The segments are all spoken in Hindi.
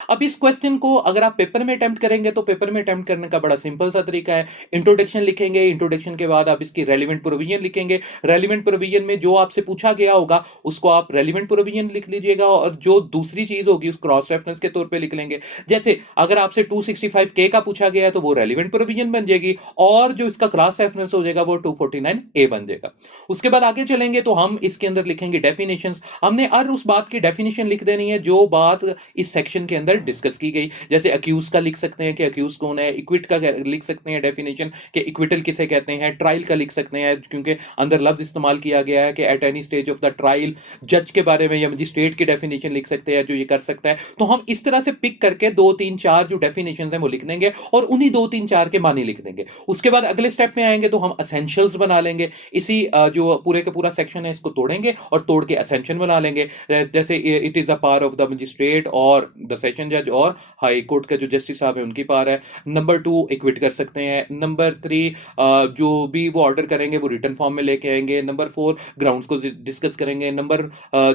अब इस क्वेश्चन को अगर आप पेपर में अटेम्प्ट करेंगे तो पेपर में अटेम्प्ट करने का बड़ा सिंपल सा तरीका है। इंट्रोडक्शन लिखेंगे, इंट्रोडक्शन के बाद आप इसकी रेलिवेंट प्रोविजन लिखेंगे। रेलिवेंट प्रोविजन में जो आपसे पूछा गया होगा उसको आप रेलिवेंट प्रोविजन लिख लीजिएगा और जो दूसरी चीज होगी उस क्रॉस रेफरेंस के तौर पे लिख लेंगे। जैसे अगर आपसे 265 के का पूछा गया है तो वो रेलिवेंट प्रोविजन बन जाएगी और जो इसका क्रॉस रेफरेंस हो जाएगा वो 249 ए बन जाएगा। उसके बाद आगे चलेंगे तो हम इसके अंदर लिखेंगे डेफिनेशंस। हमने हर उस बात की डेफिनेशन लिख देनी है जो बात इस सेक्शन के अंदर डिस्कस की गई। जैसे अक्यूज का लिख सकते हैं कि अक्यूज कौन है, इक्विट का लिख सकते हैं डेफिनेशन कि इक्विटल किसे कहते हैं, ट्रायल का लिख सकते हैं क्योंकि अंदर लफ्ज इस्तेमाल किया गया है कि at any stage of the trial. जज के बारे में या मजिस्ट्रेट की डेफिनेशन लिख सकते हैं जो ये कर सकता है। तो हम इस तरह से पिक करके दो तीन चार जो डेफिनेशन है वो लिख देंगे और उन्हीं दो तीन चार के मानी लिख देंगे। उसके बाद अगले स्टेप में आएंगे तो हम असेंशियल्स बना लेंगे। इसी जो पूरे का पूरा सेक्शन है इसको तोड़ेंगे और तोड़ के असेंशन बना लेंगे। जैसे it is a power of the magistrate और द सेशन जज और हाई कोर्ट का जो जस्टिस साहब है उनकी पावर है। नंबर टू इक्विट कर सकते हैं। नंबर थ्री जो भी वो ऑर्डर करेंगे वो रिटर्न फॉर्म में लेके आएंगे। नंबर फोर ग्राउंड्स को डिस्कस करेंगे। नंबर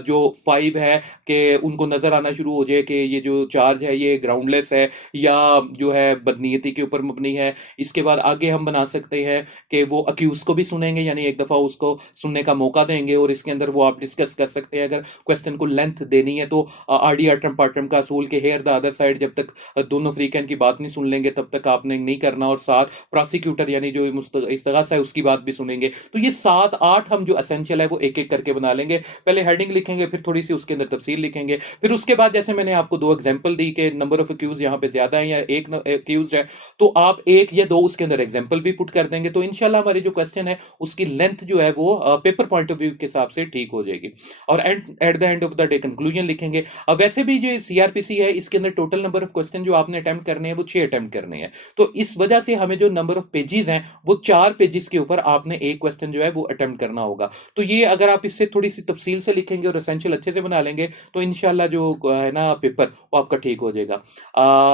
जो फाइव है कि उनको नजर आना शुरू हो जाए कि ये जो चार्ज है ये ग्राउंडलेस है या जो है बदनीयती के ऊपर मबनी है। इसके बाद आगे हम बना सकते हैं कि वो अक्यूज को भी सुनेंगे यानी एक दफा उसको सुनने का मौका देंगे और इसके अंदर वो आप डिस्कस कर सकते हैं। अगर क्वेश्चन को लेंथ देनी है तो आरडी अटम पाटम का असूल के हेयर द अदर साइड जब तक दोनों फ्रीकैन की बात नहीं सुन लेंगे तब तक आपने नहीं करना और साथ प्रोसिक्यूटर यानी जो इस्तगासा है उसकी बात भी सुनेंगे। तो ये सात आठ हम जो असेंशियल है वो एक एक करके बना लेंगे। पहले हेडिंग लिखेंगे फिर थोड़ी सी उसके अंदर तफसील लिखेंगे। फिर उसके बाद जैसे मैंने आपको दो एग्जाम्पल दी कि नंबर ऑफ एक्यूज यहाँ पे ज्यादा है या एक एक्यूज है तो आप एक या दो उसके अंदर एग्जाम्पल भी पुट कर देंगे तो इनशाला हमारी जो क्वेश्चन है उसकी लेंथ जो है वो पेपर पॉइंट ऑफ व्यू के हिसाब से ठीक हो जाएगी। और at the end of the day conclusion लिखेंगे। अब वैसे भी जो सीआरपीसी है इसके अंदर टोटल नंबर ऑफ क्वेश्चन जो आपने अटेम्प्ट करने हैं वो 6 अटेम्प्ट करने हैं। तो इस वजह से हमें जो नंबर ऑफ पेजेस हैं वो 4 पेजेस के ऊपर आपने एक क्वेश्चन जो है वो अटेम्प्ट करना होगा। तो ये अगर आप इससे थोड़ी सी तफसील से लिखेंगे और एसेंशियल अच्छे से बना लेंगे तो इंशाल्लाह जो है ना पेपर वो आपका ठीक हो जाएगा।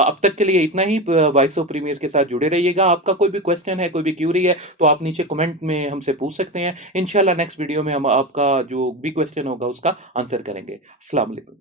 अब तक के लिए इतना ही। वॉइस ऑफ प्रीमियर के साथ जुड़े रहिएगा। आपका कोई भी क्वेश्चन है कोई भी क्यूरी है तो आप नीचे कमेंट में हमसे पूछ सकते हैं। इंशाल्लाह नेक्स्ट वीडियो में हम आपका जो भी क्वेश्चन होगा उसका आंसर करेंगे। अस्सलाम वालेकुम।